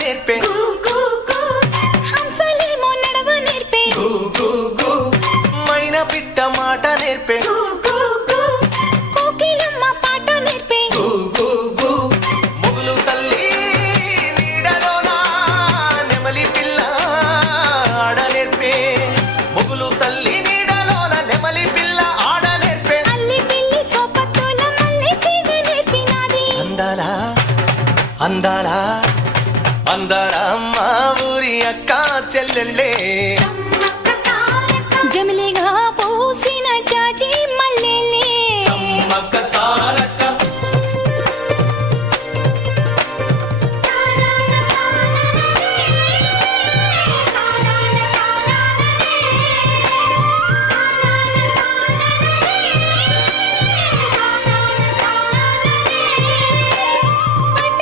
నేర్పే హంసలేమో నడవ నేర్పే మైనా పిట్ట మాట నేర్పే కోకిలమ్మ పాట నేర్పే ముగులు తల్లి నీడలోన నెమలి పిల్ల ఆడ నేర్పే ముగులు తల్లి నీడలోన నెమలి పిల్ల ఆడ నేర్పే అల్లి పిల్లి చోపతోన మల్లె తీగ నేర్పినాది అందాలా అందాలా అందాలా మా ఊరి అక్క చెల్లెళ్ళే జమిలిగా పోసి